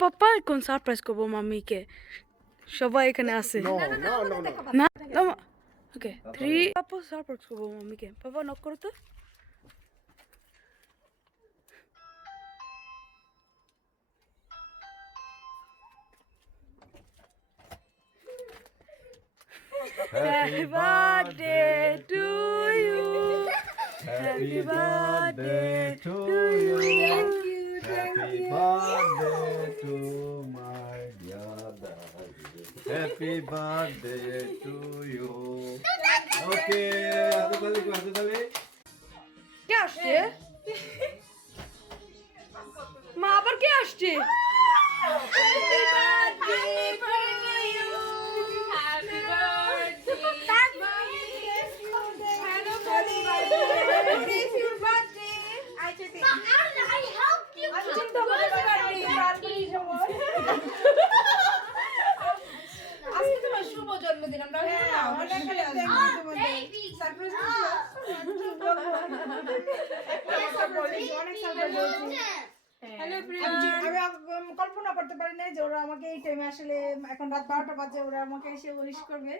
পাপা কোন সারপ্রাইজ করবো মাম্মিকে সবাই এখানে আছে না ওকে 3 পাপা সারপ্রাইজ করবো মাম্মিকে পাপা নক করো তো Happy birthday to you. Happy birthday to you. Thank you. Happy birthday to my dear daddy. Happy birthday to you. Okay, হাতে তালি। কে আসছে মা আবার কে আসছে Happy birthday to you. Happy birthday. Hello, Happy birthday. It's your birthday. I helped you. আজকে তোমার শুভ জন্মদিন আমরা সারপ্রাইজ হ্যালো আমি কল্পনা করতে পারি না যে ওরা আমাকে এই টাইমে আসলে এখন রাত 12টা বাজে ওরা আমাকে এসে উইশ করবে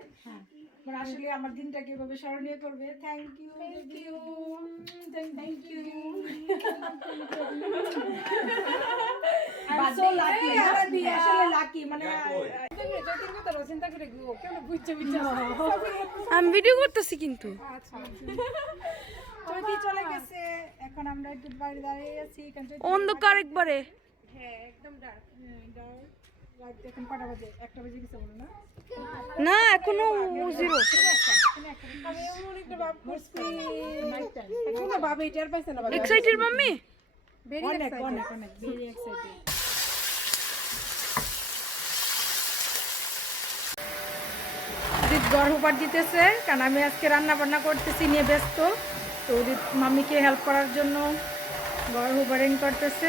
মানে আসলে আমার দিনটা কিভাবে স্মরণীয় করবে থ্যাংক ইউ সো লাকি আসলে লাকি মানে আমি ভিডিও করতেছি কিন্তু চৈতি চলে গেছে এখন আমরা একটু বাইরে দাঁড়িয়ে আছি অন্ধকার একবারে হ্যাঁ একদম ডার্ক রাত এখন কটা বাজে 1টা বেজে গেছে মনে না না এখনো 0 আমি অনেকটা ভাব করছি এখনো ভাবে এটার পাইছে না এক্সাইটেড মাম্মি অনেক ভেরি এক্সাইটেড উদিত গর্ভপাত দিতেছে কারণ আমি আজকে রান্না বান্না করতেছি নিয়ে ব্যস্ত তো উদিত মাম্মিকে হেল্প করার জন্য গর্ভপাত করতেছে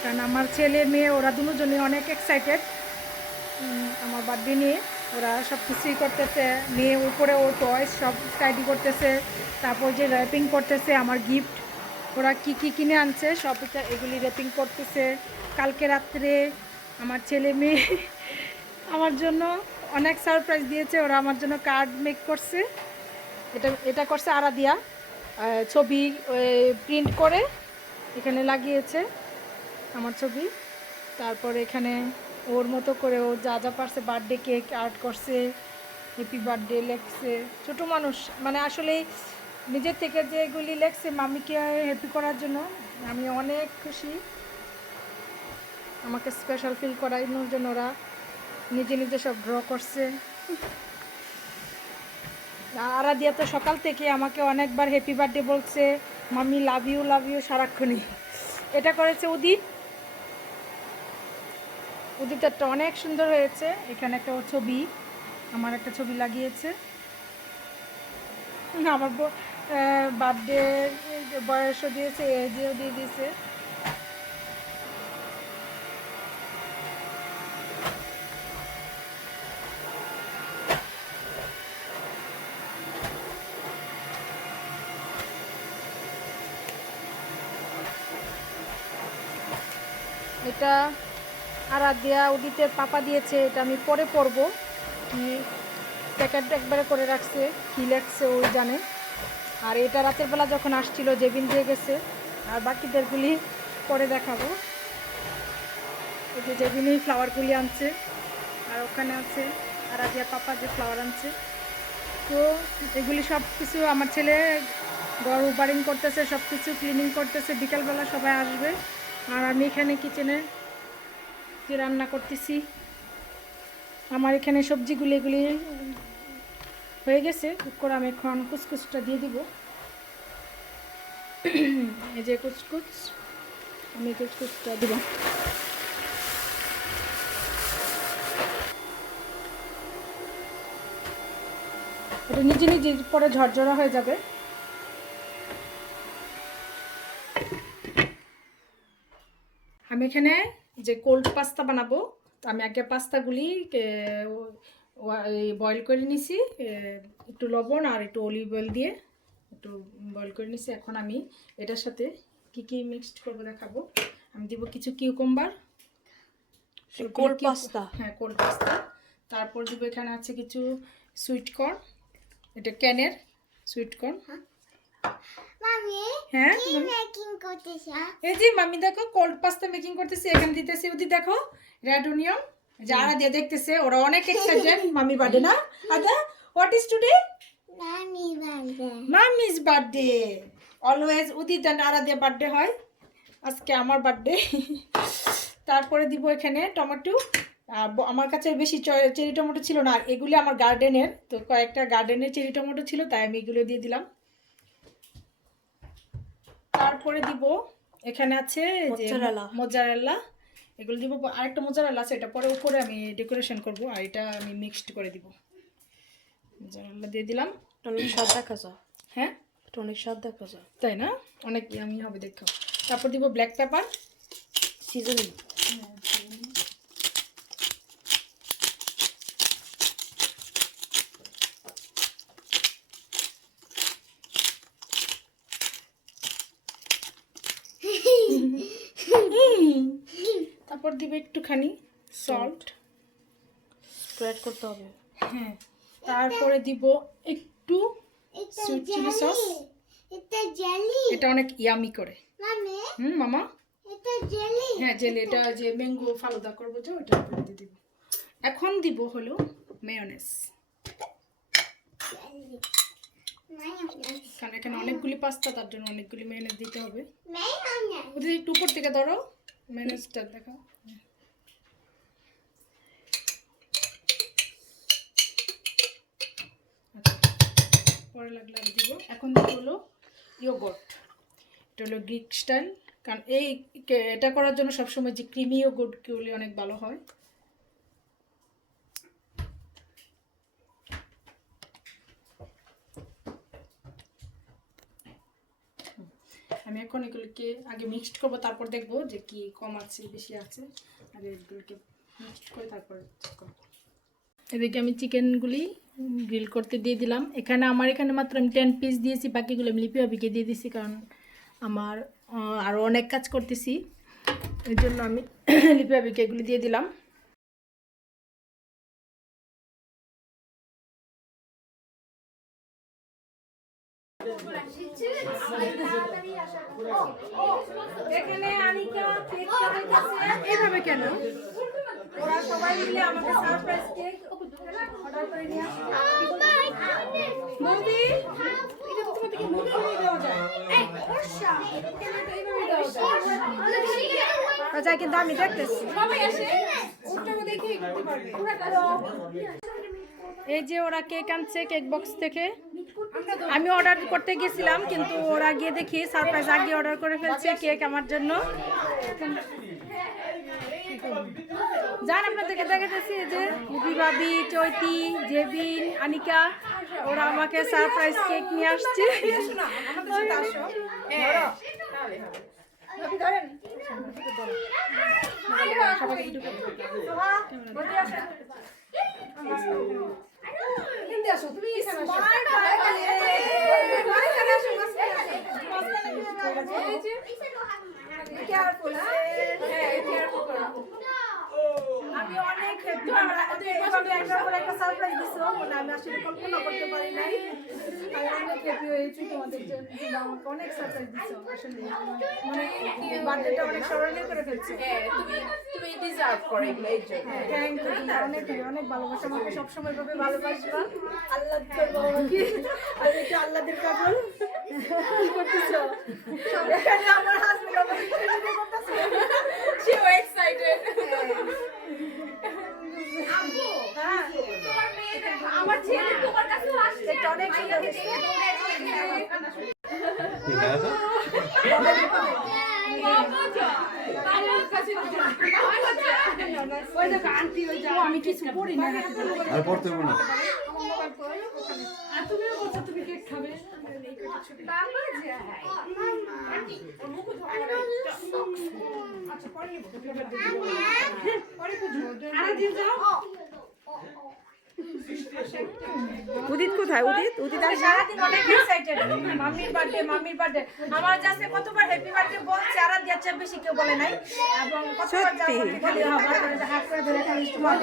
কারণ আমার ছেলে মেয়ে ওরা দুজনে অনেক এক্সাইটেড আমার বার্থডে নিয়ে ওরা সব কিছুই করতেছে মেয়ে উপরে ওর টয়েস সব স্টাডি করতেছে তারপর যে র্যাপিং করতেছে আমার গিফট ওরা কি কি কিনে আনছে সব এগুলি র্যাপিং করতেছে কালকে রাত্রে আমার ছেলে মেয়ে আমার জন্য অনেক সারপ্রাইজ দিয়েছে ওরা আমার জন্য কার্ড মেক করছে এটা করছে আরাধিয়া ছবি প্রিন্ট করে এখানে লাগিয়েছে আমার ছবি তারপর এখানে ওর মতো করে ও যা যা পারছে বার্থডে কেক আর্ট করছে হ্যাপি বার্থডে লেখছে ছোটো মানুষ মানে আসলে নিজের থেকে যে এগুলি লেখছে মাম্মিকে হ্যাপি করার জন্য আমি অনেক খুশি আমাকে স্পেশাল ফিল করানোর জন্য ওরা নিজে নিজে সব ড্র করছে আরাধিয়া তো সকাল থেকে আমাকে অনেকবার হ্যাপি বার্থডে বলছে মাম্মি লাভ ইউ সারাক্ষণই এটা করেছে উদিতটা অনেক সুন্দর হয়েছে এখানে একটা ছবি আমার একটা ছবি লাগিয়েছে আমার বার্থডে বয়সও দিয়েছে এজও দিয়ে দিয়েছে এটা আরাধ্যা উদিতের পাপা দিয়েছে এটা আমি পরে পরবো কি প্যাকেট একবারে করে রাখছে কি লেখছে ওই জানে আর এটা রাতের বেলা যখন আসছিল জেবিন দিয়ে গেছে আর বাকিদেরগুলি পরে দেখাবো এই যে জেবিনই ফ্লাওয়ারগুলি আনছে আর ওখানে আছে আরাধ্যা পাপা যে ফ্লাওয়ার আনছে তো এগুলি সব কিছু আমার ছেলে ঘর ওভারিং করতেছে সব কিছু ক্লিনিং করতেছে বিকালবেলা সবাই আসবে আর আমি এখানে কিচেনে যে রান্না করতেছি আমার এখানে সবজিগুলি এগুলি হয়ে গেছে কুক করে আমি এখন কুচকুচটা দিয়ে দিব এই যে কুচকুচ আমি কুচকুচটা দিব এটা নিজে নিজে পরে ঝরঝরা হয়ে যাবে আমি এখানে যে কোল্ড পাস্তা বানাবো তো আমি আগে পাস্তাগুলি বয়েল করে নিছি একটু লবণ আর একটু অলিভ অয়েল দিয়ে একটু বয়েল করে নিছি এখন আমি এটার সাথে কি কি মিক্সড করবো দেখাবো আমি দিব কিছু কিউকাম্বার কোল্ড পাস্তা। হ্যাঁ, কোল্ড পাস্তা। তারপর দিব এখানে আছে কিছু সুইট কর্ন, এটা ক্যানের সুইট কর্ন। মামি হ্যাঁ কি মেকিং করতেছ? এই যে মামি দেখো কোল্ড পাস্তা মেকিং করতেছে, এখানে দিতেছি উদি দেখো রেড অনিয়ন, যারা দিয়ে দেখতেছে ওরা অনেক এক্সাইটেড মামি বার্থডে না। আচ্ছা হোয়াট ইজ টুডে? মামি বার্থডে। মামিজ বার্থডে। অলওয়েজ উদিত আর আরাধ্যা বার্থডে হয়, আজকে আমার বার্থডে। তারপরে দিব এখানে টমেটো। আমার কাছে বেশি চেরি টমেটো ছিল না, এগুলি আমার গার্ডেনের, তো কয়েকটা গার্ডেনের চেরি টমেটো ছিল তাই আমি এগুলো দিয়ে দিলাম। তারপরে দিব এখানে আছে মোজারেলা, এগুলো দিব। আরেকটা মোজারেলা আছে, এটা পরে উপরে আমি ডেকোরেশন করব, আর এটা আমি মিক্সড করে দিব। মোজারেলা দিয়ে দিলাম। অনেক স্বাদ দেখা যায়। হ্যাঁ, অনেক স্বাদ দেখা যায়। তাই না, অনেক ইয়ামি হবে দেখো। তারপর দিব ব্ল্যাক পেপার সিজনিং। তারপর দিব একটুখানি সল্ট, স্প্রেড করতে হবে। হ্যাঁ। তারপরে দিব একটু সুইট চিলি সস, এটা জেলি। এটা অনেক ইয়ামি করে। মামি মামা, এটা জেলি। হ্যাঁ জেলি, এটা যে ম্যাঙ্গো ফালুদা করবো যে ওটা উপরে দিয়ে দিব। এখন দিব হলো মেয়োনেজ, কারণ এখানে অনেকগুলি পাস্তা, তার জন্য অনেকগুলি মেয়োনেজ দিতে হবে। মেয়োনেজ। ওদের একটু উপর থেকে ধরো মেয়োনেজটা দেখো। পরে লাগলে আমি দিব। এখন দিব হলো ইয়োগর্ট, এটা হলো গ্রিক স্টাইল, কারণ এটা করার জন্য সবসময় যে ক্রিমি ইয়োগর্ট গুলি অনেক ভালো হয়। আমি এখন এগুলোকে আগে মিক্সড করবো, তারপর দেখবো যে কি কম আছে বেশি আছে, আর এগুলোকে মিক্সড করে তারপর করবো। এদিকে আমি চিকেনগুলি গ্রিল করতে দিয়ে দিলাম। এখানে মাত্র আমি 10 পিস দিয়েছি, বাকিগুলো আমি লিপি ভাবিকে দিয়ে দিয়েছি, কারণ আমার আরও অনেক কাজ করতেছি, এই জন্য আমি লিপি ভাবিকে এগুলি দিয়ে দিলাম। এখানে আনিকা কেক বানাইতেছে, এইভাবে কেন? ওরা সবাই মিলে আমাকে সারপ্রাইজ কেক অর্ডার করে নিয়ে আসছে। বৌদি, এটা তো তোমাদেরকে মুখে নিয়ে দেওয়া যায়। এই ওশা, এইভাবে দেওয়া যায়। আচ্ছা, কিন্তু আমি দেখতেছি সবাই আসে, ওটাও দেখে করতে পারবে। এই যে ওরা কেক আনছে কেক বক্স থেকে, আমি অর্ডার করতে গেছিলাম কিন্তু ওরা গিয়ে দেখি সারপ্রাইজ আগে অর্ডার করে ফেলছে কেক আমার জন্য। জান আপনাদেরকে দেখাতেছি যে লিপি ভাবি, চৈতি, জেবিন, আনিকা, ওরা আমাকে সারপ্রাইজ কেক নিয়ে আসছে। আমি অনেক হ্যাপি, একটা সারপ্রাইজ দিছো, মানে আমি আসলে কল্পনা করতে পারি নাই। আমি অনেক হ্যাপি হয়েছি তোমাদের জন্য, আমাকে অনেক সারপ্রাইজ দিছো। আসলে মানে বার্থডেটা অনেক স্মরণীয় করে ফেলছো। তুমি ডিজার্ভ করো এগুলো, এই জন্য। থ্যাংক ইউ, অনেক অনেক ভালোবাসা, আমাকে সবসময় ভাবে ভালোবাসবা। আল্লাহ করবো আমাকে, আর একটু আল্লাহদের পাগল কি করতেছো? এখানে আমার হাসপাতাল করতেছে, সে এক্সাইটেড। আব্বু, হ্যাঁ তোমার মেয়ে আমার ছেলে তোমার কাছে আসছে। এটা অনেক সুন্দর হয়েছে। আমি কিছু পড়ি না, আর পড়তে হবে না। আর তুমিও বলছো তুমি কেক খাবে। উদিত কোথায়? উদিত আসে? সারাদিন অনেক এক্সাইটেড মাম্মির বার্থডে আমার কাছে কতবার হ্যাপি বার্থডে বলছে আর দিয়ার বেশি কেউ বলে নাই এবং কতবার যা বলে খালি হাত করে ধরে খালি তোমার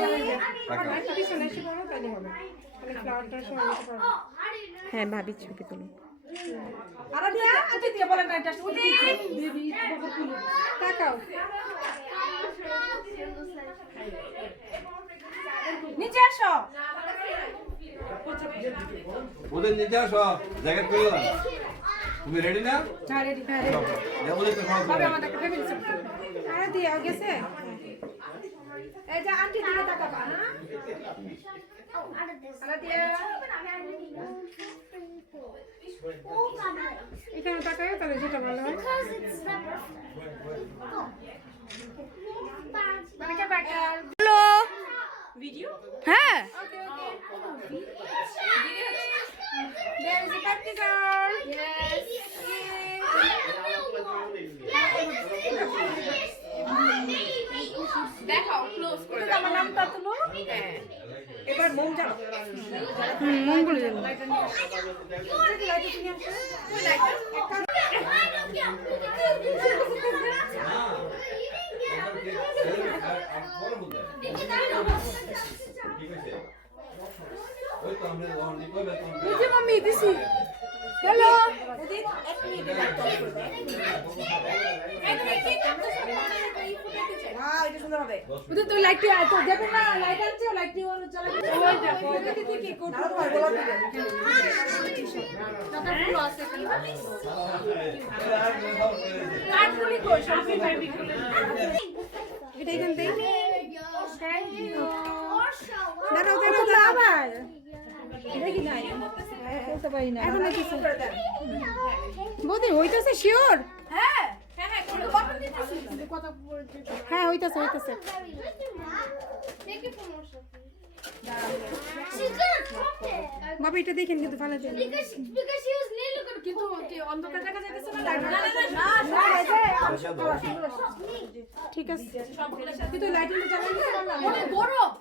একটা পিছনে এসে বলো তাহলে হবে খালি ফ্লাওয়ারটা সব দিতে পারবে হ্যাঁ ভাবি ছবি তুলো। আর দিয়া আজকে দিয়ে বলেন না এটা উদি তাকাও নিচে আসো ওদের নিচে আসো, জ্যাকেট খুলে দাও। তুমি রেডি না? হ্যাঁ রেডি ওদের তো খাওয়া হবে আমাদের ফ্যামিলি সব আর দিয়া গেছে এই যে আন্টি দিকে তাকাবা হ্যাঁ আর দিয়া এখানে তাকায় তাহলে যেটা ভালো হয় হ্যালো ভিডিও হ্যাঁ There is a party girl. দেখাও ক্লোজ করে এটা আমার নামটা তুলো এবার মোম যাও মঙ্গল জন্য বুঝি মাম্মি দিছি হ্যালো উদিত এক মিনিট এটা সুন্দর হবে উদিত তুই লাইট তো দেবে না লাইট আনছো লাইট নিয়ে ওর চলে ওই দেখো উদিত তুই কি করতে পারো গোলাপ দিবে দাদা ফুল আছে কাটগুলি কই সব পারবি এটা এখান থেকে থ্যাংক ইউ দাঁড়াও আবার এটা কি নাই বলতে পারি না এখন কিছু বৌদি হইতাছে শিওর হ্যাঁ কোনো কথা দিতেছি হ্যাঁ হইতাছে She's gonna drop it. বাবা এটা দেখেন কিন্তু ভালো দেন Because she was nearly gonna কিন্তু কি অন্ধকার দেখা যাইতেছে না ঠিক আছে কিন্তু লাইটিংটা জ্বালানো পারলাম অনেক গরম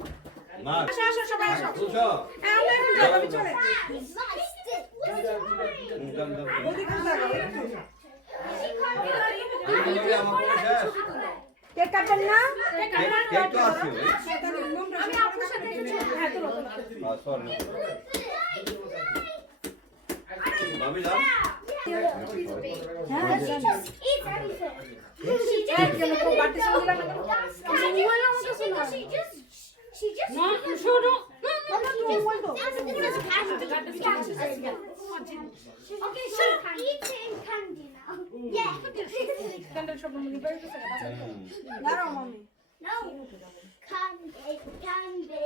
না আসো আসো সবাই আসো বুঝছো? হ্যাঁ আমরা একটু যাবো চলে বৌদি কোন জায়গায় আমার কোনো শেষ। কেক কাটবেন না কেক তো আছে। আমি আপনার সাথে হ্যাঁ তো সরি ভাবি যাও। হ্যাঁ eat everything. She just no, no, okay, so eating candy now. Yeah. Candle সব মনে পড়ে দাঁড়াও mummy No. Candy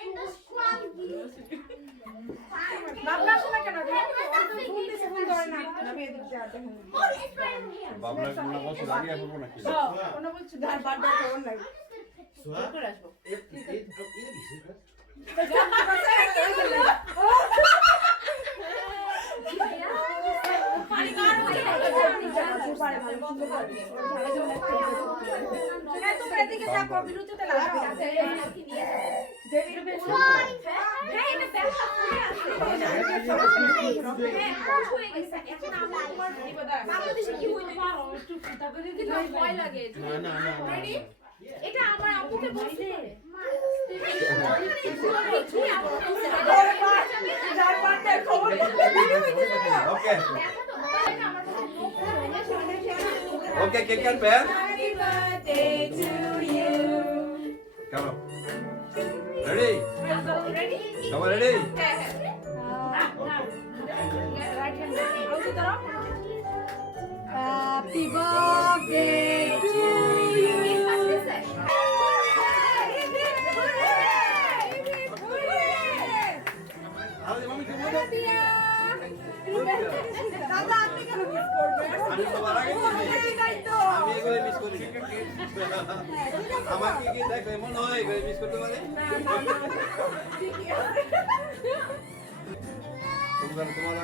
in the scrungy. বাবলা শোনা কেন ফুল দিছে ফুল ধরে না আমি এদিক দিয়ে আতে Oh, it's right over here. বাবলার কোনো বছর লাগিয়ে ফেলবো নাকি? কোন বলছো দার বারবার কোন লাগে করে আসবো তোমরা এদিকে থাকো বিরতিতে লাগবে বাংলাদেশে কি হইতে পারো একটু তারপরে কিন্তু ভয় লাগে রেডি এটা আমার আপুকে বলছে ওকে কেক কাটবেন? Happy birthday to you. চলো রেডি সবাই ready Happy birthday to you. আরে মামি কি বলো দাদা আপনি কেন মিস করবেন? আমি তো মারা গেছি আমি এগুলো মিস করি আমার কি দেখো এমন হয় এগুলো মিস করতে পারে তোমার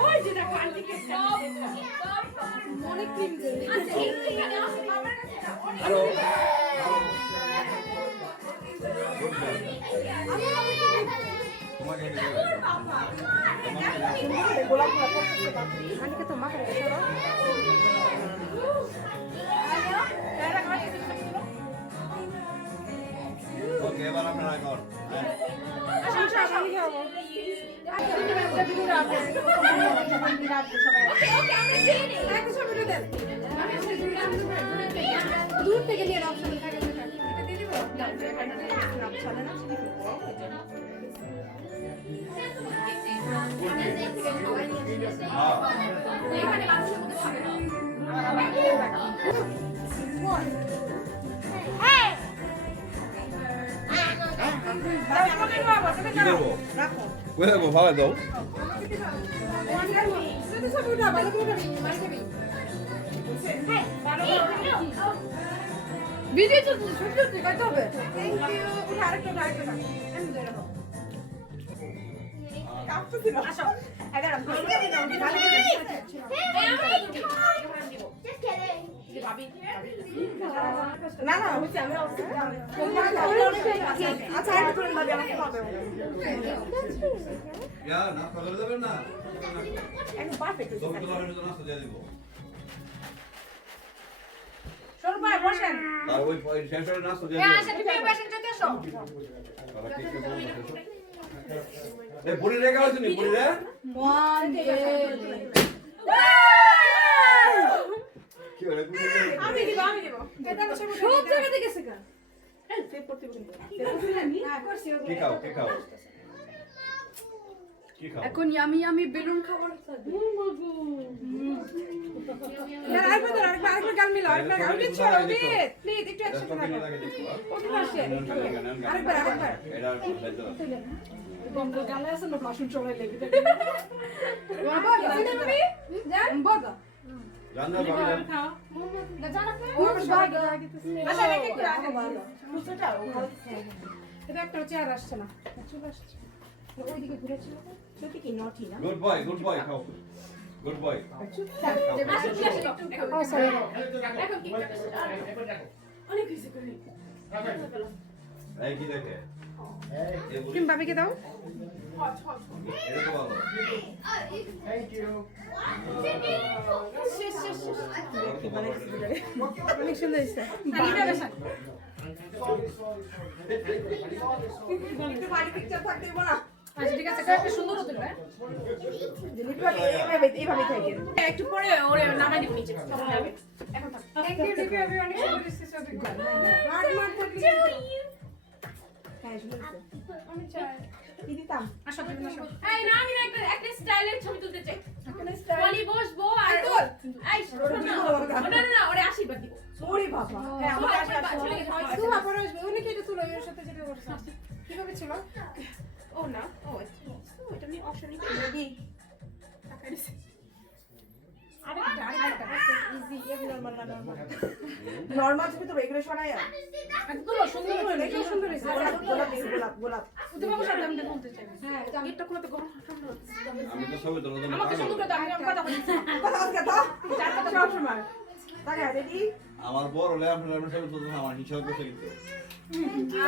ওই যেটা কান্দিকে অনেক ক্রিম দেয়। আচ্ছা একটু এখানে আসো আমার কাছে না অনেক আরো তোমাকে আজকে তো মাকে রেখে দাও। ওকে এবার আপনারা কর আসো আসো আসো আমি খাবো। দূর থেকে নিয়ে অপশন থাকে এখানে মানুষের মধ্যে খাবে না কি করবো কোথায় যাবো ভালো দাও ভিডিও চলছে শুট করতে কত হবে? Thank you. উঠে আরেকটা আরেকটা আমি ধরে নাও। কাঁপতেছিল। আসো। এবার আমি ভালো করে দাও। ভালো করে দাও। এই আমরা দুটি এখানে দিব Just kidding. যে ভাবি না না হচ্ছে আমি আচ্ছা আর করে ভাবি আমাকে হবে ইয়া না করে দেবেন না একদম পারফেক্ট সব তোলার জন্য নাস্তা দিয়ে দিব শোনো ভাই বসেন আর ওই শেষ হলে নাস্তা দিয়ে হ্যাঁ দিব আচ্ছা তুমি বসেন যেতে এসো তারা কি কি বলবো এ পুরি রেখা আছে নি পুরি রে কি হলো পুরি রে আমি দিব এটা তো সব জায়গাতে গেছে কেন সেভ করতে বলি হ্যাঁ করছি কি খাও কি খাও কি খাও এখন ইয়ামি ইয়ামি বেলুন খাবার यार আরেকবার গাল মিলাও আরেকবার গাল দিচ্ছ ওদিত প্লিজ একটু এটা একসাথে কপি লাগো লাগে দিচ্ছি ওদিত আসে আরেকবার এটা দায়িত্ব বন্ধ গালে আছে না বাসন চড়াই লেগে বাবা সিনে তুমি যান বাবা জান না ভাবি জান ও বাবা আচ্ছা রেখে করে আগে ভালো বুঝছোটা এটা একটা চেয়ার আসছে না চলে আসছে ওইদিকে ঘুরে ছিল সেটা কি নটি না গুড বয় খাও গুড বয় আসো কি আসো একটু ও সরি এখন কি অনেক কিছু করি এই কি দেখে এই পুরি তুমি ভাবিকে দাও এটা তো ভালো অনেক সুন্দর হয়েছে আচ্ছা ঠিক আছে একটা সুন্দর হতো না এইভাবে থাকে একটু পরে ওরে নামাই দিব নিচে তখন যাবে এখন থাক থ্যাংক ইউ দিদি আমি অনেক সুন্দর দিচ্ছি সবই মার মার থাকি হ্যাঁ সুন্দর আমি চাই কি দিতাম আসো তুমি আসো এই না আমি একটা স্টাইলের ছবি তুলতে চাই একটা স্টাইল বলি বসবো আর এই না না ওরে আশীর্বাদ দিব ওরে বাবা হ্যাঁ আমার আমাকে আশীর্বাদ চলে গেছে তুই আবার আসবে উনি কি এটা তুলো এর সাথে যেটা করছ কিভাবে ছিল ও না ও এটা নিয়ে অপশন নিতে রেডি আরেকটা ইজি এর নরমাল না নরমাল নরমাল তুমি তো রেগুলার শোনায় তুলো সুন্দর হয়েছে দেখো সুন্দর হয়েছে গোলাপ তুমি বাবু সাথে আমি বলতে চাই হ্যাঁ গেটটা খুলে তো গরম ঠান্ডা হচ্ছে আমি তো সবে তোলা জন্য আমাকে সুন্দর করে দাও আমি কথা বলছি চার কথা সব সময় তাকে রেডি আমার বড় হলে আপনার সবে তোলা আমার হিংসা করতে কিন্তু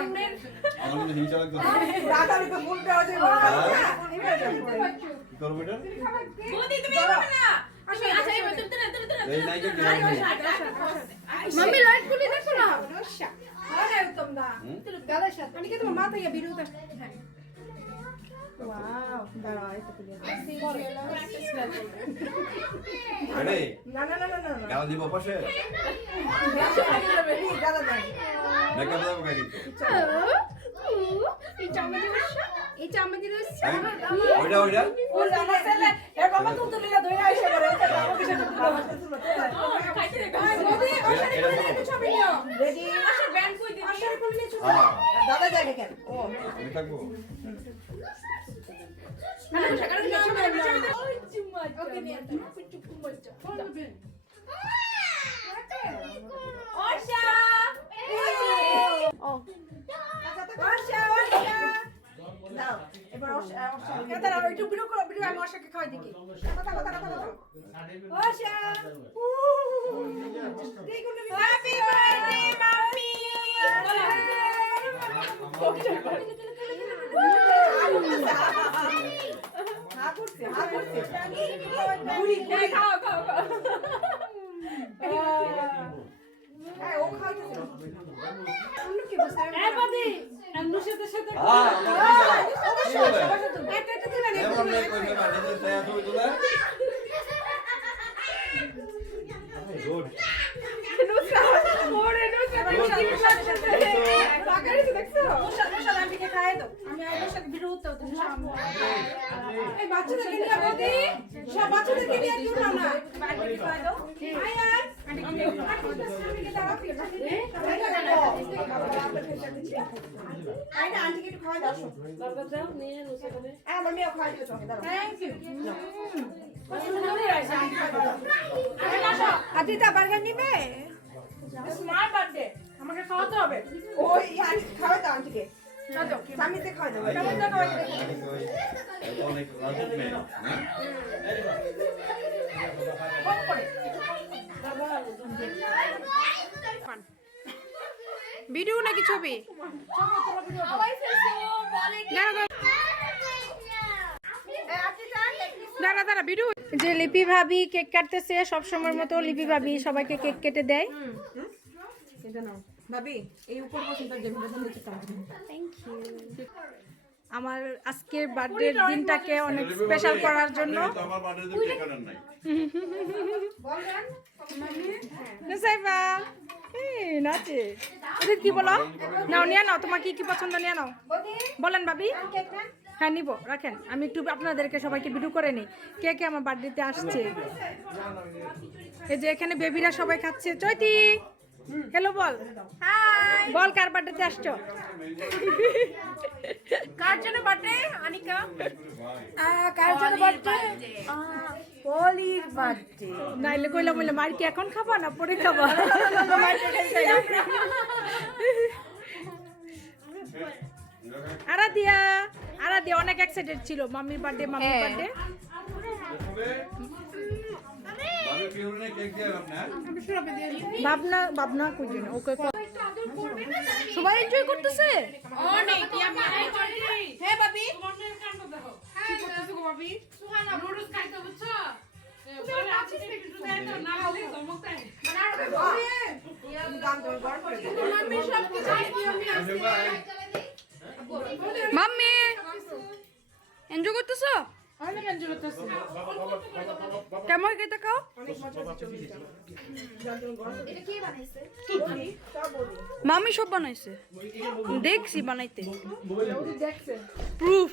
আপনার আমার কিন্তু হিংসা লাগতো রাতারি তো বলতে আছে কি করব এটা বৌদি তুমি যাবে না আচ্ছা এবার তুমি এই নাই কি মাম্মি লাইট খুলে দেখো না আরে উত্তম দা দাদার সাথে আমি কি তোমার মা থেকে বিরুদ্ধে হ্যাঁ ওয়াও দাঁড়াও এটা খুলে আরে না না না না না গাল দিব পাশে দাদা দাদা মেকআপ দাও কাকে এই চামড়ি রয়েছে ওইটা ওইটা ও জানা ছেলে এর বাবা তো তুলে ধরে আইসা করে আমাকে সাথে খাইতে রে মোদি ওখানে এটা একটু ছবি নিও রেডি আসলে ব্যান্ড কই দিবি আসার কোলে নিয়ে ছবি হ্যাঁ দাদা জায়গা কেন ও আমি থাকবো না সেখানে ছবি দাও ওই চুম্মা ওকে নিয়ে পিট্টু কুম্বলটা অর্ষা ও আচ্ছা আচ্ছা দাও এবার দাঁড়াও একটু ভিডিও করো ভিডিও আমি অর্ষাকে খাওয়াই দিই কথা happy birthday mummy Adita burger নিবে স্মার্ট বার্থডে আমাকে খাওয়াতে হবে ওই খাওয়া দাও আন্টিকে স্বামীতে খাওয়া দাও কেমন দাও অনেক রাজক মেয়ে না ভিডিও নাকি ছবি সবাই ফেলছো বলে কি দাঁড়া দাঁড়া ভিডিও যে লিপি ভাবি কেক কাটতেছে সব সময়ের মতো লিপি ভাবি সবাইকে কেক কেটে দেয় ভাবি এই উপর পছন্দ আমার আজকের বার্থডে দিনটাকে অনেক স্পেশাল করার জন্য আমার বার্থডে কেক কাটার নাই নুসাইবা নাচে ওদের কি বলো নাও নিয়ে নাও তোমার কি কি পছন্দ নিয়ে নাও বলেন ভাবি হ্যাঁ নিব রাখেন আমি একটু আপনাদেরকে সবাইকে ভিডিও করে নিই কে কে আমার বার্থডেতে আসছে এই যে এখানে বেবিরা সবাই খাচ্ছে চৈতি হ্যালো বল বল কার বার্থডেতে আসছো কার জন্য বার্থডে আনিকা কার জন্য বার্থডে পলির বার্থডে নাইলে কইলাম বলে মার কি এখন খাবা না পরে খাবা আরাধিয়া অনেক এক্সাইটেড ছিল মাম্মির বার্থডে ভাবি কি হলো না কেক দিয়ে আপনার ভাবনা কই দিন ওকে সবাই এনজয় করতেছে অনেক হ্যাঁ বাবি তোমার মেয়ের কাণ্ড দেখো কি করতেছো গো বাবি সুহানা নুডলস খাইতে বুঝছো পরে আছে একটু দেয় তো না হলে ধমক দেয় মানে আর দাম দাম বড় করে তোমার মেয়ে সব কিছু খাইতে আমি আসি মাম্মি এনজয় করতেছো অনেক এনজয় করতেছে কেমন খেতে খাও এটা কি বানাইছে মামি সব বানাইছে দেখছি বানাইতে দেখছে প্রুফ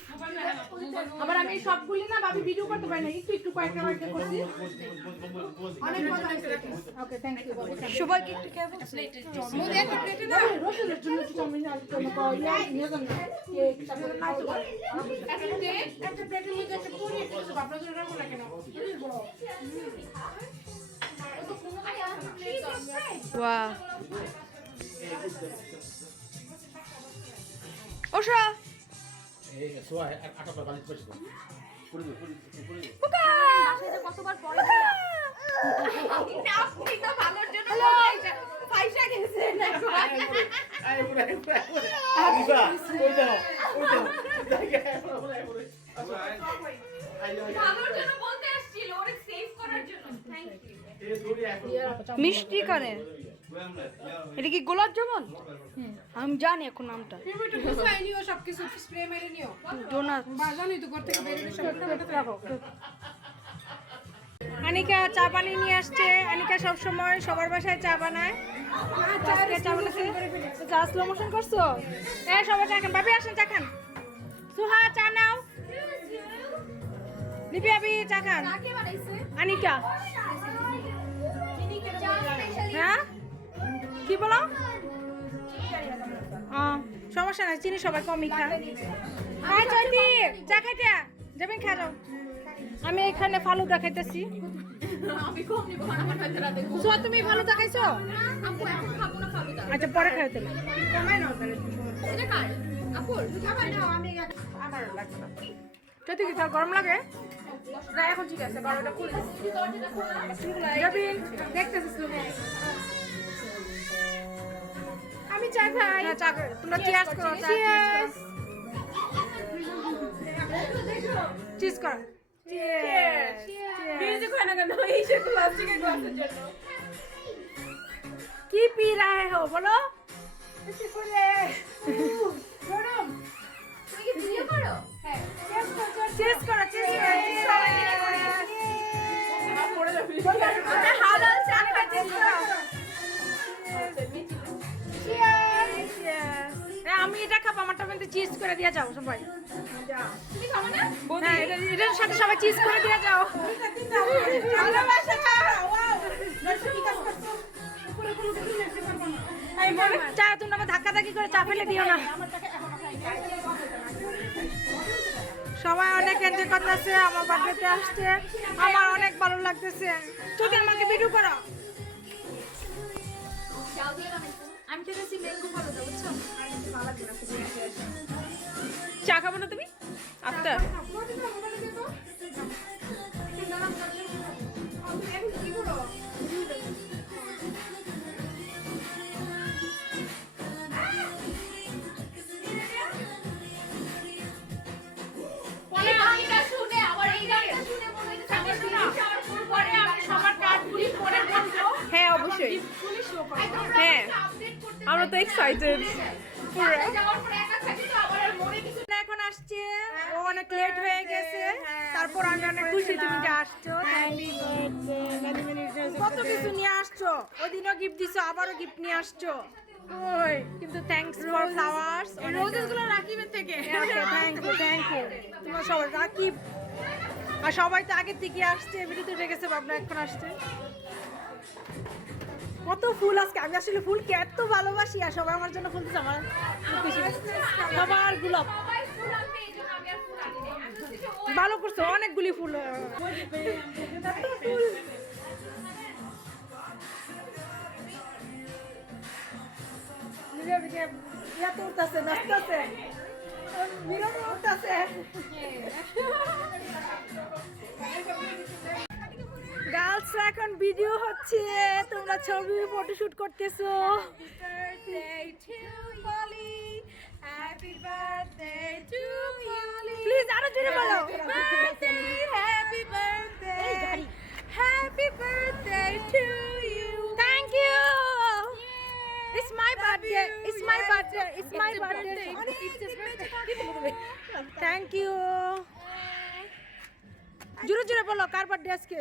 আবার আমি সবগুলি না ভাবি ভিডিও করতে পারি না একটু কয়েকটা করছি অনেক মজা হয়েছে ওকে থ্যাংক ইউ সবাইকে একটু খেয়ে মুদে একটা প্লেটে দাও রসুনের জন্য একটু চাউমিন আর কোনো কয়লা নিয়ে যান না কেক তারপরে খাওয়া একটা প্লেটের মধ্যে একটা পুরি একটা কিছু আপনাদের জন্য রাখো না কেন ওয়াও ওশা কতবার পরে আপনি তো ভালোর জন্য পয়সা গেছেন ভালোর জন্য বলতে আসছিল ওরে সেভ করার জন্য থ্যাংক ইউ মিষ্টি কানে এটা কি গোলাপ জামুন আমি জানি এখন নামটা পিপিটা গুছাই নিও সবকিছু স্প্রে মেরে নিও ডোনাট বাজানোই তো ঘর থেকে বের হয়ে সব রাখো আনিকা চা বানিয়ে নিয়ে আসছে আনিকা সব সময় সবার বাসায় চা বানায় আজকে চা বানাতে চা স্লো মোশন করছো সবাই চা খান ভাবি আসেন চা খান সুহা চা নাও লিপি আবি চা খান কাকে বানাইছে আনিকা হ্যাঁ কি বলো সমস্যা নাই চিনি সবাই কমই খা হ্যাঁ চলতি চা খাইতে যাবেন খা যাও আমি এখানে ফালুদা খাইতেছি আমি কম নিব আমার হাতে রাতে সো তুমি ফালুদা খাইছো আপু এখন খাবো না ফালুদা আচ্ছা পরে খাইতে এটা কার আপুর খাবার নাও আমি আমার লাগবে না খেতে কি তোর গরম লাগে? না এখন ঠিক আছে, গরমটা খুলে জাবিন দেখতেছিস লোকে? আমি চা খাই। না চা খাও। তোমরা চিয়ার্স করো। Cheers! চিজ করো। চিয়ার্স। মিউজিক হয় না কেন? এই সে প্লাস্টিকের গ্লাসের জন্য। কি পি রাহে হো বলো? গরম। তুমি কি ভিডিও করো? হ্যাঁ। চিজ করো। চিজ পড়ে যাবে। আচ্ছা হালাল চা কা চিজ করো। আমি এটা খাবো, আমারটা কিন্তু চিজ করে দিয়ে যাও সবাই। তুমি খাবো না? হ্যাঁ, এটার সাথে সবাই চিজ করে দিয়ে যাও। ভালোবাসা ওয়াও। দর্শক কি কাজ করছো? চা তুমি আমার ধাক্কাধাক্কি করে চা ফেলে দিও না। সবাই অনেক এনজয় করতেছে, আমার বার্থডেতে আসছে, আমার অনেক ভালো লাগতেছে। যদি আমাকে ভিডিও করো। আমি তো বেশি ম্যাঙ্গো ভালো দাও, বুঝছো? আর কিছু ভালো লাগে না, চা খাবো না তুমি? আফটার এই গানটা শুনে আবার এই গানটা শুনে মনে হচ্ছে আমার দিদি যাওয়ার পরে আমি সবার কার্ডগুলি পরে বলবো। হ্যাঁ অবশ্যই হ্যাঁ আমরা তো এক্সাইটেড পুরো যাওয়ার পরে একা থাকি তো আবার আর মনে কিছু এখন আসছে, ও অনেক লেট হয়ে গেছে, তারপর আমি অনেক খুশি তুমি যে আসছো। কত কিছু নিয়ে আসছো, ওদিনও গিফট দিছো, আবারও গিফট নিয়ে আসছো। ওই কিন্তু থ্যাঙ্কস ফর ফ্লাওয়ার্স। রোজেসগুলো রাকিবের থেকে। থ্যাংক ইউ তোমার সবাই রাকিব আর সবাই তো আগের থেকে আসছে, বিরতি উঠে গেছে, ভাবনা এখন আসছে। কত ফুল আজকে, আমি আসলে ফুলকে এত ভালোবাসি আর সবাই আমার জন্য ফুল দিচ্ছে, আমার খুব খুশি। সবার গোলাপ সবাই ফুল আনবে, এই জন্য আমি আর ফুল আনি নাই। আমি ভাবছি যে ও ভালো করছো, অনেকগুলি ফুল। ইয়া তো উঠতেছে, নাচতেছে, মিরর উঠতেছে। গার্লস এখন ভিডিও হচ্ছে, তোমরা ছবি ফটোশুট করতেছো। প্লিজ আরো জোরে বলো। Happy birthday Happy birthday to you. Thank you. It's my birthday. It's my birthday. It's my birthday. Thank you. জোরে জোরে বলো, কার বার্থডে আজকে?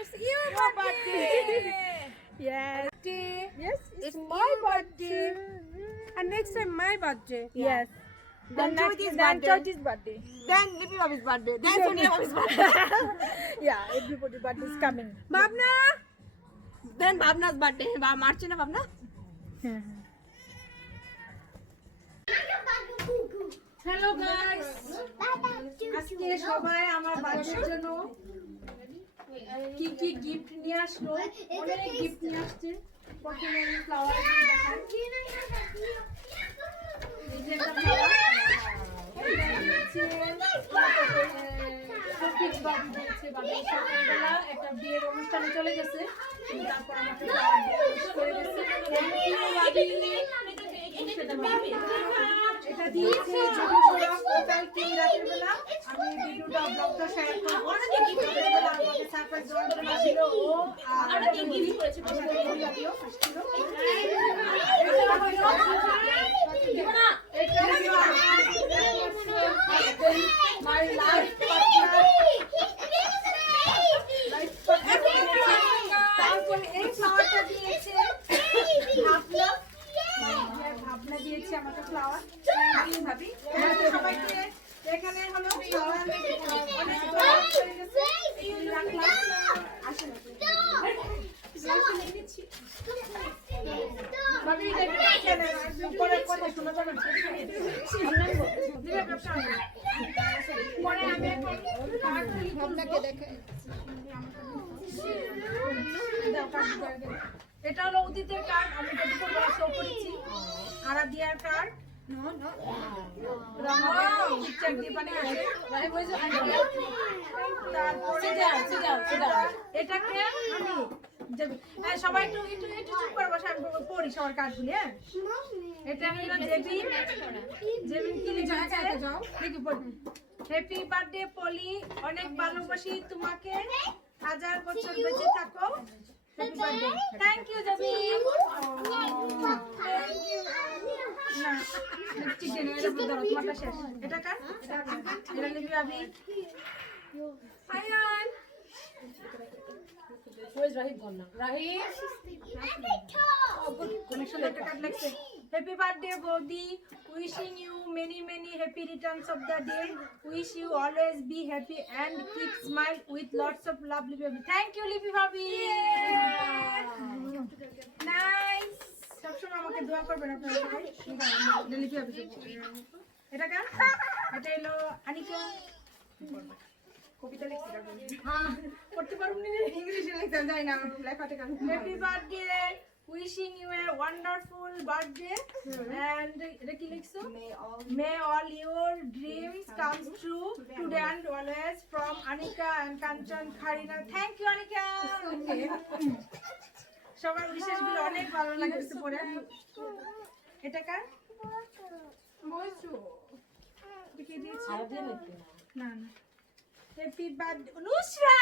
It's your birthday. Yes. Yes, it's my birthday. And next time my birthday. Yes. Then Jyoti's birthday. Then Lippy Babi's birthday. Then Sonia Babi's birthday. Yeah, everybody's birthday is coming. Bhavna. Then Bhavna's birthday. March na Bhavna. Hello guys. আজকে সবাই আমার বার্থডের জন্য কি কি gift নিয়ে আসলো, অনেক গিফট নিয়ে আসছে। প্রথমে আমি ফ্লাওয়ার দেখাই। এই যে একটা flower। শফিক বাবু দিয়েছে, বাবু সকালবেলা একটা বিয়ের অনুষ্ঠানে চলে গেছে, তারপর আমাকে ফ্লাওয়ার দিয়ে wish করে গেছে। Thank you, বাবি। এটা দিয়েছে কালকে রাতের বেলা। আমি ভিডিওটা ব্লগটা শেয়ার করব। রাতের বেলা আমাকে সারপ্রাইজ দেওয়ার জন্য ছিল ও, আর গিফট করেছে ভিডিও আসছিল। মাই লাইফ তারপর এই ফ্লাওয়ারটা দিয়েছে ভাবনা। ভাবনা দিয়েছে আমাকে ফ্লাওয়ার। ভাবি সবাইকে এখানে হলো ফ্লাওয়ার অনেক দোয়া করে গেছে, এগুলি রাখলাম। আসেন ভাবি পরে কথা শোনা যাবে না। পরে আমি ভাবনাকে দেখে এটা হলো উদিতের কার্ড, আমি যেটুকু শো করেছি। আরাধিয়ার কার্ড, চেক দিয়ে পানি খাচ্ছে তারপরে এটাকে আমি সবাই একটু একটু একটু চুপ করে বসে আমি পড়ি সবার কার্ডগুলি। হ্যাঁ, এটা হলো জেবিন। জেবিন কি লিখেছে দেখি পড়ি। হ্যাপি বার্থডে পলি, অনেক ভালোবাসি তোমাকে, 1000 বছর বেঁচে থাকো। Happy birthday. Thank you Jebin. Thank you. না ঠিক আছে, এটা ধরো, তোমারটা শেষ। এটা কার? এটা লিখবি আবি। Ayaan Happy birthday, Bodhi. Wishing you many, many happy returns of the day. Wish you always be happy and keep smile with lots of love, Lippy Bhabhi. Thank you, Lippy Bhabhi. Nice. সবসময় আমাকে দোয়া করবেন আপনারা সবাই। লিপি Bhabhi। এটা কার? এটা হলো আনিকা। কবিতা লিখছি হ্যাঁ পড়তে পারবো না, ইংলিশে লিখতে যাই না, লেখাতে কাজ। Happy birthday, wishing you a wonderful birthday and এটা কি লিখছো? May all your dreams comes true today and always from Anika and Kanchan খারিনা। Thank you Anika. সবার বিশেষগুলো অনেক ভালো লাগছে পড়ে। এটা কার? বলছো দেখে দিয়েছি না না। Happy birthday, Nusra!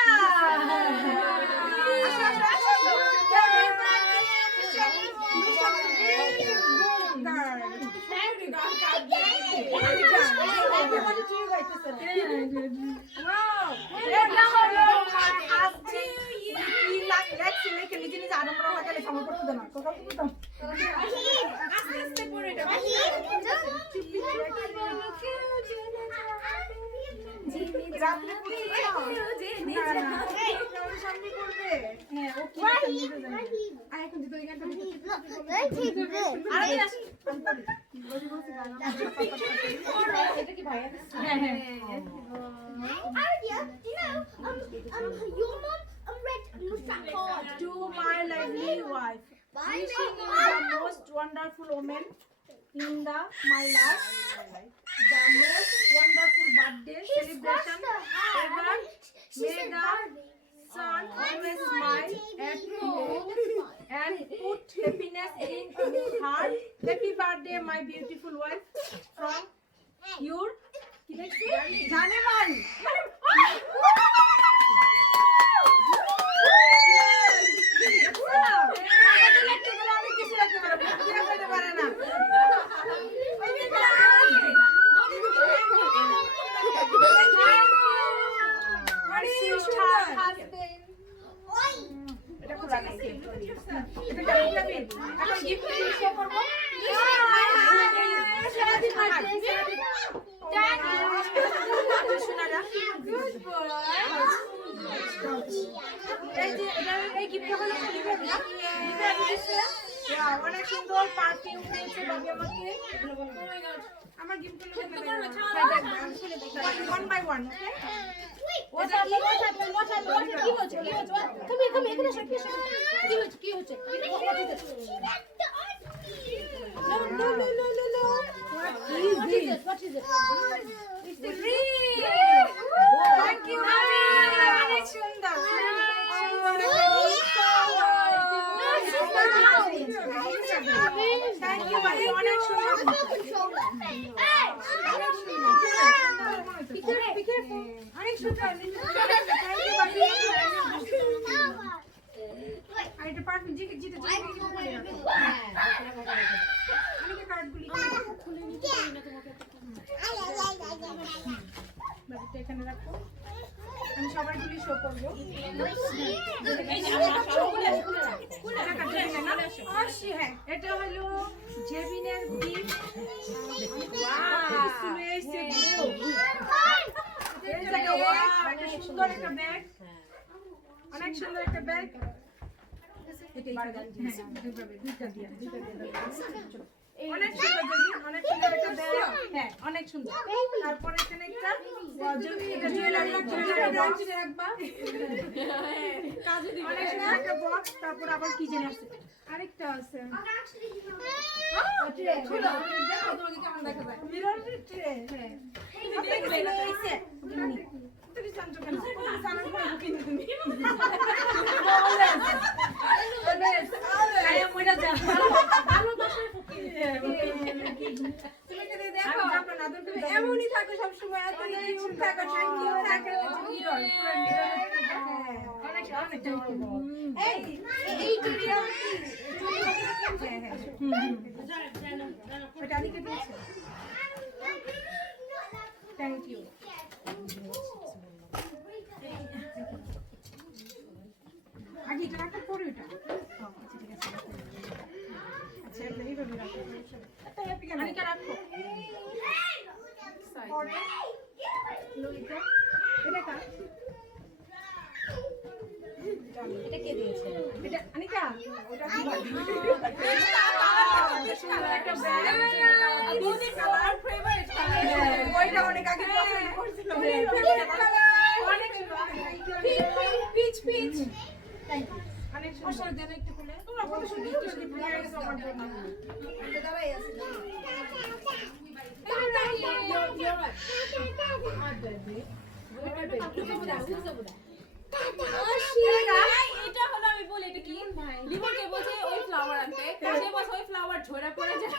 To my lovely wife, wishing you the most wonderful woman in my life, the most wonderful birthday celebration ever. May the sun always smile at you and put happiness in your heart. Happy birthday, my beautiful wife, from your Janeman. অনেক সুন্দর perfume দিয়েছে বাবি আমাকে। আমার গিফটগুলো one by one. অনেক সুন্দর। Thank you, buddy. অনেক সুন্দর। অনেক সুন্দর। আর এটা পারফিউম জিতে জিতে অনেকে কার্ডগুলি খুলে নিতে পারি না তোমাকে। বাড়িতে এখানে রাখো, আমি সবাইগুলি শো করবো। এটা হলো জেবিনের গিফট। সুন্দর একটা ব্যাগ, অনেক সুন্দর একটা ব্যাগ। অনেক সুন্দর, অনেক সুন্দর একটা ব্যাগ। হ্যাঁ অনেক সুন্দর। তারপরে এখানে একটা জুয়েলারি রাখবা। কাজে অনেক সুন্দর একটা বক্স, তারপর আবার কি জানি আছে, আরেকটা আছে খুলো, দেখো তোমাকে কেমন দেখা যায়। Mirror tray. তুমি জানছো কেন? জানার পরে কিনে তুমি। আরে মইরা যা। ভালোবাসার ফুকি। তুমি যদি দেখো তুমি এমনই থাকো সবসময়, এত কিউট থাকো, থ্যাংক ইউ থাকো। এই টুরিয়া ওটা লিখে দিয়েছে। Thank you. আগে এটা রাখো, পরে ওটা। আচ্ছা ঠিক আছে। আচ্ছা এটা এইভাবে রাখো। এটা হ্যাপি কেন? আগে রাখো। পরে লইটা এটা কার? এটা কে দিয়েছে? এটা আনিকা। ওটা কি বলে? একটা ব্র্যান্ড। দুটি কালার ফেভারিট কালার। ওইটা অনেক আগে পছন্দ করছিল। অনেক পিচ পিচ। Thank you. অনেক সুন্দর। দেন একটু খুলে। তোমরা কত সুন্দর সুন্দর প্রিয়া গেছো আমার জন্য। এটা দাঁড়াই আছে। এটা হলো আমি বলি এটা কি লিমনকে বলছে ওই ফ্লাওয়ার আনতে, সে বলছে ওই ফ্লাওয়ার ঝরে পড়ে যায়।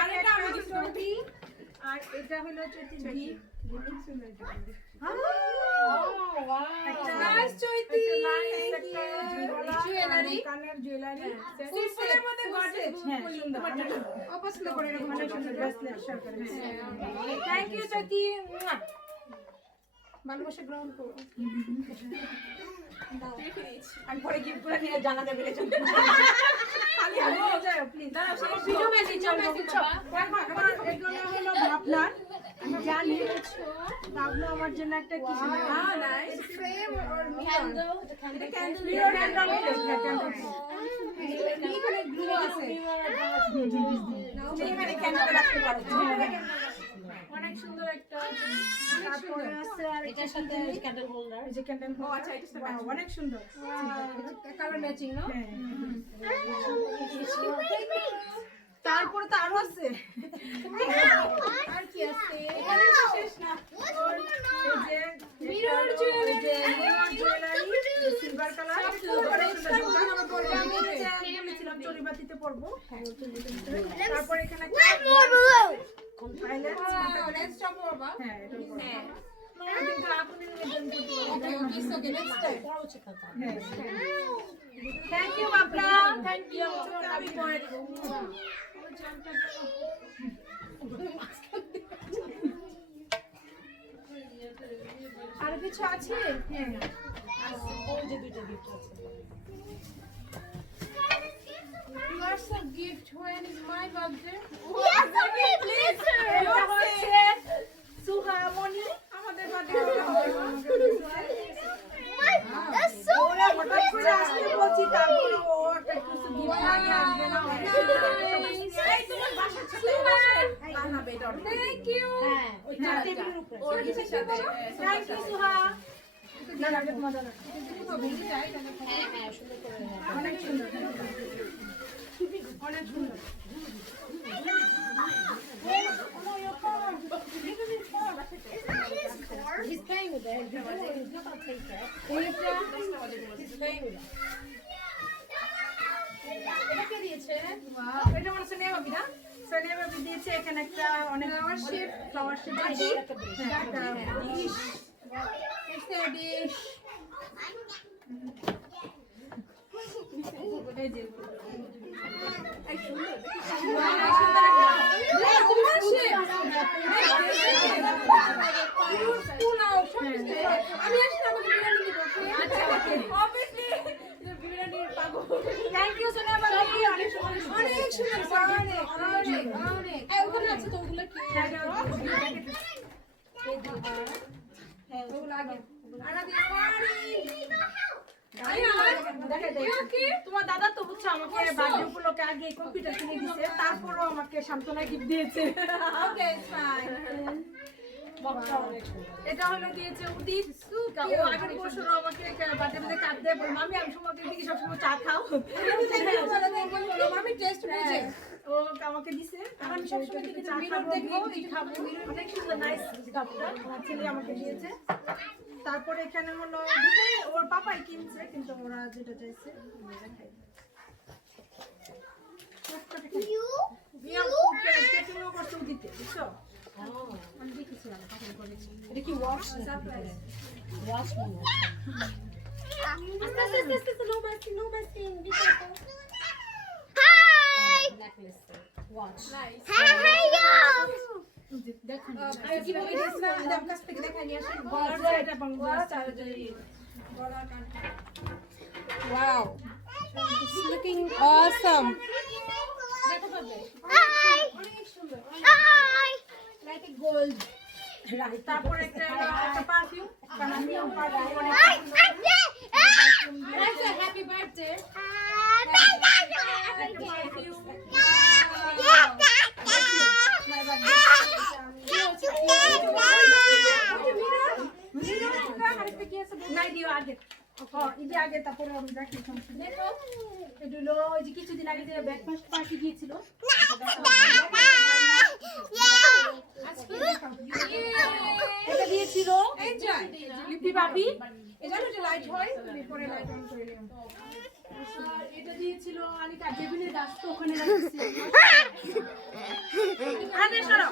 আর এটা আমি গিফট করছি। আর এটা হলো চৈতি জি। সুন্দর এটা। নাইস চৈতি। জুয়েলারি, কানের জুয়েলারি, সিম্পলের মধ্যে গর্জিয়াস। হ্যাঁ সুন্দর। অপছন্দ করে এরকম অনেক সুন্দর ব্রেসলেট শেয়ার করে। থ্যাংক ইউ চৈতি। ভালোবাসা গ্রহণ করো। আমি পরে গিফট করে নিয়ে জানাতে পেরেছি। খালি আমি যাও প্লিজ। ভিডিও মেসেজ চলবে বুঝছো? আমার এগুলো হলো ভাবনা। আমি জানি ভাবনা আমার জন্য একটা কিছু না। Nice frame or candle. এটা ক্যান্ডেল মিরর ক্যান্ডেল। এখানে গ্লু আছে। এখানে ক্যান্ডেল রাখতে পারো। অনেক সুন্দর একটা। তারপরে আছে আর এটার সাথে ক্যান্ডেল হোল্ডার। এই যে ক্যান্ডেল ও আচ্ছা এটা সাথে হোল্ডার অনেক সুন্দর। কালার ম্যাচিং না? হ্যাঁ। তারপরে তো আরো আছে। আর কি আছে? এখানে তো শেষ না। এই যে মিরর জুয়েলারি, সিলভার কালার। আমি বলেছিলাম চড়িবাতিতে পরবো। তারপর এখানে নেক্সট টপ করবা? হ্যাঁ এটা পরবো। হ্যাঁ। কিন্তু আপনি নিবেদন করতে okay okay it's okay next time. Thank you Babla. Thank you. আমি পরে দেব। আর কিছু আছে? হ্যাঁ ওই যে দুইটা গিফট আছে। You are so gift. When is my birthday? Yes, okay, please. এটা হচ্ছে সুহামনি আমাদের বাড়িতে That's so হঠাৎ করে আসতে বলছি, তারপরে ও একটা কিছু গিফট নিয়ে আসবে না। এই তোমার বাসার সাথে বানাবে এটা। Thank you. হ্যাঁ ওইটা টেবিলের উপরে। ওর ইসের সাথে। Thank you Suha. না না এটা মজা না। ভেঙে যায় তাহলে অনেক সুন্দর। অনেক সুন্দর। He's playing with it. He's not gonna take it. He's playing with it. কে দিয়েছে? এটা মনে হচ্ছে নেওয়া বিনা সোনিয়া বাবু দিয়েছে। এখানে একটা অনেক ফ্লাওয়ার শেপ আছে। হ্যাঁ একটা ডিশ। It's a dish. এই যে এই সুন্দর। আমি আসলে আমাকে বিরিয়ানি দিব। আচ্ছা ওকে। Obviously বিরিয়ানির পাগল। থ্যাংক ইউ সোনিয়া বাবু। অনেক সুন্দর। অনেক সুন্দর। অনেক। এই ওগুলো আছে তো ওগুলো কি? হ্যাঁ ওগুলো আগে। আনা দিয়ে পারি। তোমার দাদা তো বুঝছো আমাকে বার্থডে উপলক্ষে আগে কম্পিউটার কিনে দিয়েছে, তারপরও আমাকে সান্ত্বনা গিফট দিয়েছে। Okay, it's fine. এটা হলো দিয়েছে উদিত। ও আগের বছরও আমাকে বার্থডে মধ্যে কার্ড দেয়, বলে মামি আমি তোমাকে দিকে সবসময় চা খাও। মামি টেস্ট বুঝে ও আমাকে দিছে, আমি সবসময় দিকে চা খাবো, খাবো। অনেক সুন্দর নাইস কাপটা আমার ছেলে আমাকে দিয়েছে। তারপরে এখানে হলো ওর পাপাই কিনছে, কিন্তু ওরা যেটা চাইছে দিতে, বুঝছো? আমি দেখেছিলাম এটা কি wash wash Wow. It's looking awesome. তারপর একটা পারফিউম, কারণ আমি পারফিউম Happy birthday. নাই দিও আগে, ঈদের আগে। তারপরে আমি রাখি দেখো, এগুলো ওই যে কিছুদিন আগে যে ব্রেকফাস্ট পার্টি গিয়েছিল এটা দিয়েছিল লিপি ভাবি। এটা লাইট হয়, পরে লাইট অন করে নিলাম। আর এটা দিয়েছিল আনিকা জেবিনের গাছ, তো ওখানে রাখছি। আরে সরো,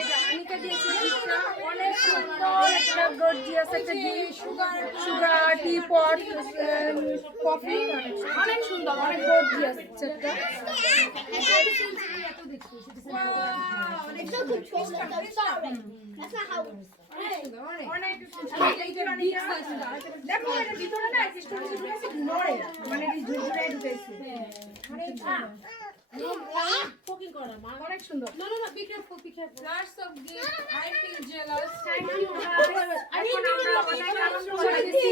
এটা আনিকা দিয়েছিল একটা অনেক সুন্দর একটা গর্জিয়াস একটা সুগার টি পট কফি, অনেক সুন্দর, অনেক গর্জিয়াস সেটটা। দেখো এটা ভিতরে না নড়ে, মানে ঝুরঝুরে ঢুকেছে। অনেক সুন্দর। No, be careful, be careful. Lots of gifts. I feel jealous. Thank you. এখন আমরা অনেক আনন্দ করেছি।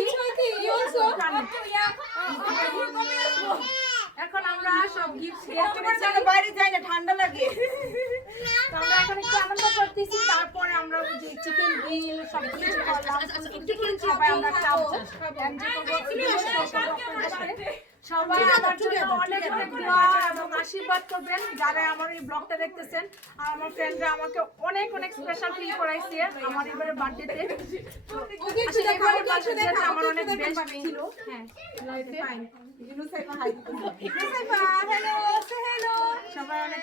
এখন আমরা সব গিফট শেয়ার করেছি, বাইরে যাই না, ঠান্ডা লাগে। তো আমরা এখন একটু আনন্দ করতেছি, তারপরে আমরা ওই যে চিকেন গ্রিল সব কিছু করলাম, সবাই আমরা খাবো। সবাই আমার জন্য অনেক অনেক দোয়া এবং আশীর্বাদ করবেন, যারা আমার এই ব্লগটা দেখতেছেন। আর আমার ফ্রেন্ডরা আমাকে অনেক অনেক স্পেশাল ফিল করাইছে আমার এবারে বার্থডেতে। আমার অনেক বেস্ট ছিল। হ্যাঁ, সবাই অনেক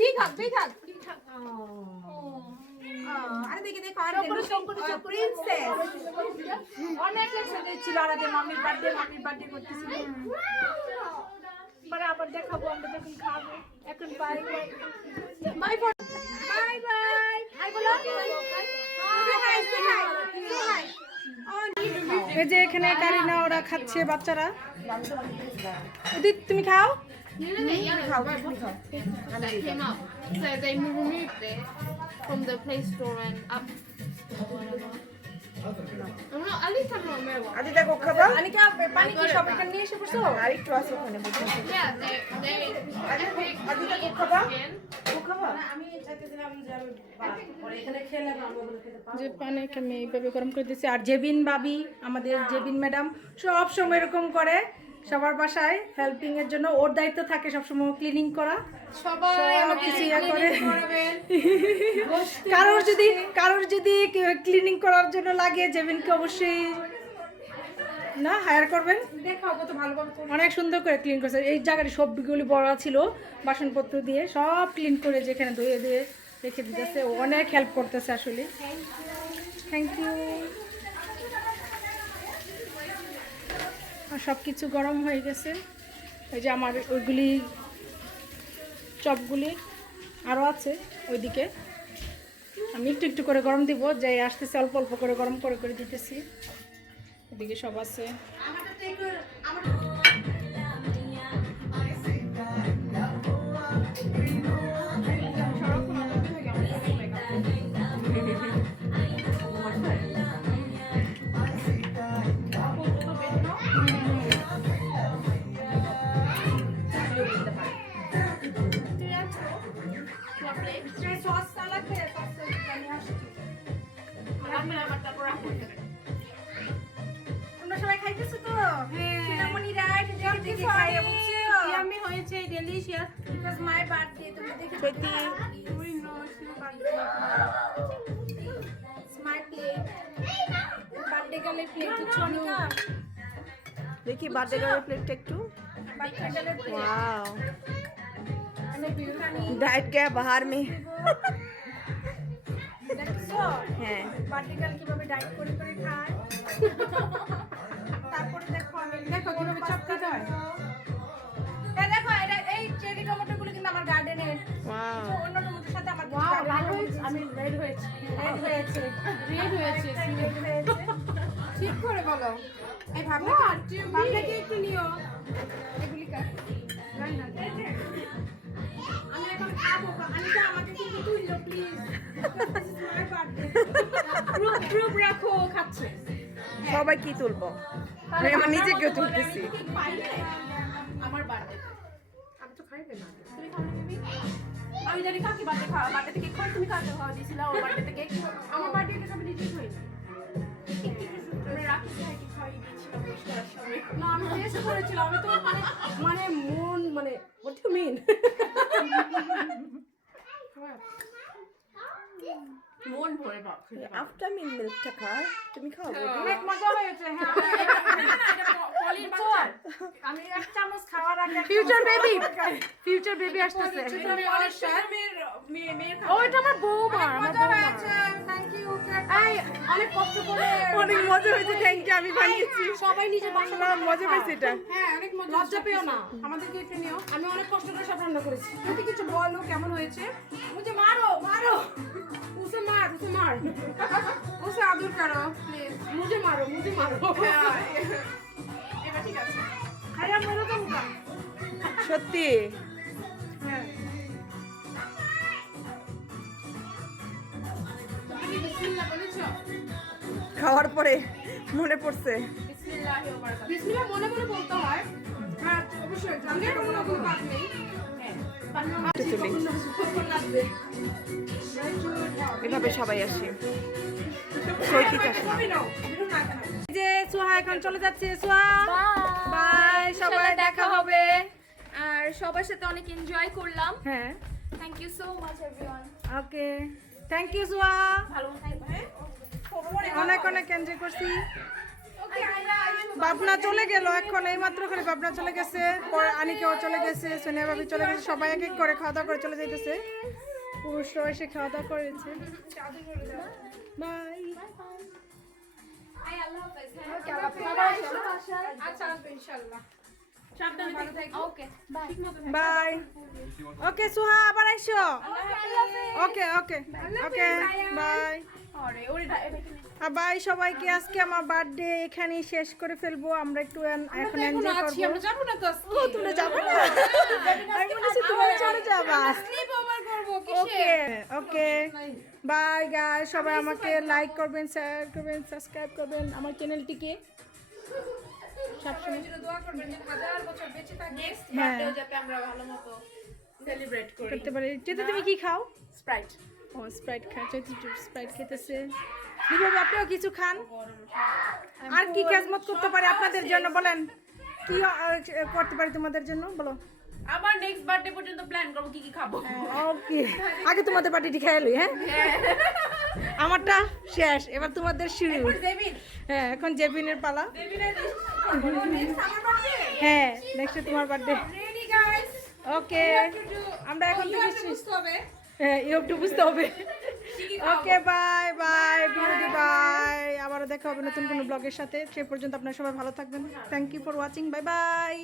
Big hug. অনেক এক্সাইটেড ছিল আর যে মামির বার্থডে করতেছিল। পরে আবার দেখাবো আমরা যখন খাবো। এখন বাই বাই বলো। এই যে এখানে কারিনা ওরা খাচ্ছে, বাচ্চারা। উদিত তুমি খাও। That came up. So they removed it from the Play Store and up. I'm not, at least I'm not aware. Adita Coke খাবা? আনিকা পানি কি সব এখানে নিয়ে এসে পড়ছো? আরেকটু আছে ওখানে বসে। Yeah, they আদিতা কোক খাবা? again. কোক খাবা? আমি চাইতেছিলাম যে আমি পরে এখানে খেলে আমরা বলে খেতে পারবো। যে পানি আমি এইভাবে গরম করে দিয়েছি। আর জেবিন ভাবি, আমাদের জেবিন ম্যাডাম সব সময় এরকম করে সবার বাসায় হেল্পিং এর জন্য। ওর দায়িত্ব থাকে সবসময় ক্লিনিং করা, সবাই আমাকে ইয়া করে। করাবেন। কারোর যদি ক্লিনিং করার জন্য লাগে, জেবিনকে অবশ্যই না হায়ার করবেন। দেখাও কত ভালোভাবে অনেক সুন্দর করে ক্লিন করছে। এই জায়গাটি সবগুলি বড়া ছিল, বাসনপত্র দিয়ে সব ক্লিন করে যেখানে ধুয়ে দিয়ে রেখে দিতেছে। ও অনেক হেল্প করতেছে আসলে। Thank you. আর সব কিছু গরম হয়ে গেছে। এই যে আমার ওইগুলি চপগুলি আরও আছে ওইদিকে। আমি একটু একটু করে গরম দিব, যাই আসতেছে অল্প অল্প করে গরম করে করে দিতেছি। ওইদিকে সব আছে। কি খাইয়ে বুঝছো ইয়ামি হয়েছে ডেলিশিয়াস বিকজ মাই বার্থডে তুমি দেখে সত্যি we know birthday smart plate birthday গালে প্লেট ছনিকা দেখি বার্থডে গার্ল প্লেটটা একটু বার্থডে গালে প্লেট वाओ অনেক বিউটি डाइट क्या है बाहर में দেখছো হ্যাঁ বার্থডে গাল কিভাবে ডায়েট করে করে খায় তারপরে দেখো আমি দেখো কিভাবে চপ খেতে হয় এই দেখো এটা এই চেরি টমেটোগুলো কিন্তু আমার গার্ডেনের वाओ অন্য টমেটোর সাথে আমার ভালো হয়েছে আমি রেড হয়েছে ঠিক করে বলো এই ভাবনা ভাবনা কি একটু নিও এগুলি কাট আমি এখন খাবো আনিকা আমাকে কিন্তু তুইলো প্লিজ মাই বার্থডে প্রুফ রাখো ও খাচ্ছে সবাই কি তুলবো আমি আমার নিজেকেও তুলতেছি আমার বার্থডে আমি তো খাইবে না তুমি খাও না বেবি আমি জানি কাকি বার্থডে থেকে খাই তুমি কাকে খাওয়া দিয়েছিলা ওর বার্থডে থেকে আমার বার্থডে থেকে আমি নিজেই খাই আমি রাখি খাইকে খাইয়ে দিয়েছিলাম বেশ করার সময় না আমি টেস্ট করেছিলাম আমি তো মানে মন মানে হোয়াট ইউ মিন মন ভরে বাপ আফটার মিল্কটা খা তুমি খাও অনেক মজা হয়েছে হ্যাঁ পলির বাচ্চা আমি এক চামচ খাওয়ার আগে ফিউচার বেবি আসতেছে ও এটা আমার বৌমা মজা হয়েছে থ্যাংক ইউ এই অনেক কষ্ট করে অনেক মজা হয়েছে থ্যাংক ইউ আমি বানিয়েছি সবাই নিজে বাসা মজা পেয়েছি এটা হ্যাঁ অনেক মজা লজ্জা পেও না আমাদেরকে একটু নিও আমি অনেক কষ্ট করে সব রান্না করেছি তুমি কিছু বলো কেমন হয়েছে মুঝে মারো उसे मार उसे आदर करो प्लीज मुझे मारो এটা ঠিক আছে খাইয়া মেরো তো মুখা সত্যি হ্যাঁ তুমি বিসমিল্লাহ বলেছো খাওয়ার পরে মনে পড়ছে বিসমিল্লাহ মনে মনে বলতে হয় হ্যাঁ অবশ্যই জানলে কোনো বাদ নেই এভাবে সবাই আসে সৈকিত আসে যে সুহা এখন চলে যাচ্ছে সুহা বাই সবাই দেখা হবে আর সবার সাথে অনেক এনজয় করলাম হ্যাঁ thank you so much everyone okay thank you Suha ভালো থাকবে অনেক অনেক এনজয় করছি বাবনা চলে গেল এখন এই মাত্র করে বাবনা চলে গেছে পরে আনিকেও চলে গেছে সোনিয়া ভাবি চলে গেছে সবাই এক এক করে খাওয়া দাওয়া করে চলে যাইতেছে পুরুষরা এসে খাওয়া দাওয়া করেছে বাই আই আল্লাহ হাফেজ আচ্ছা আসবে ইনশাআল্লাহ সাবধানে ভালো থাকো ওকে বাই বাই ওকে সুহা আবার আইসো ওকে ওকে ওকে বাই বাই সবাইকে আজকে আমার বার্থডে এখানেই শেষ করে ফেলবো আমরা একটু এখন এনজয় করব আমরা যাব না তো ও তুমি যাবে না আমি বলেছি তুমি চলে যাবা স্লিপ ওভার করব ওকে ওকে বাই গাইস সবাই আমাকে লাইক করবেন শেয়ার করবেন সাবস্ক্রাইব করবেন আমার চ্যানেলটিকে সবসময় জন্য দোয়া করবেন যে হাজার বছর বেঁচে থাকি নেক্সট হ্যাঁ। বার্থডে যাতে আমরা ভালোমতো সেলিব্রেট করি করতে পারি যেটা তুমি কি খাও স্প্রাইট ও স্প্রাইট খাচ্ছে স্প্রাইট খেতেছে দিবাবু আপনিও কিছু খান আর কি খেজমত করতে পারি আপনাদের জন্য বলেন কি করতে পারি তোমাদের জন্য বলো আবার নেক্সট বার্থডে পর্যন্ত প্ল্যান করব কি কি খাবো ওকে আগে তোমাদের পার্টিটি খেয়ে লই হ্যাঁ আমারটা শেষ এবার তোমাদের শুরু দেবিন হ্যাঁ এখন জেবিনের পালা দেবিনের নেক্সট আমার বার্থডে হ্যাঁ নেক্সট তোমার বার্থডে রেডি গাইস ওকে আমরা এখন থেকে বুঝতে হবে হ্যাঁ একটু বুঝতে হবে okay bye bye beauty bye আবারও দেখা হবে নতুন কোনো ব্লগের সাথে সে পর্যন্ত আপনারা সবাই ভালো থাকবেন thank you for watching bye by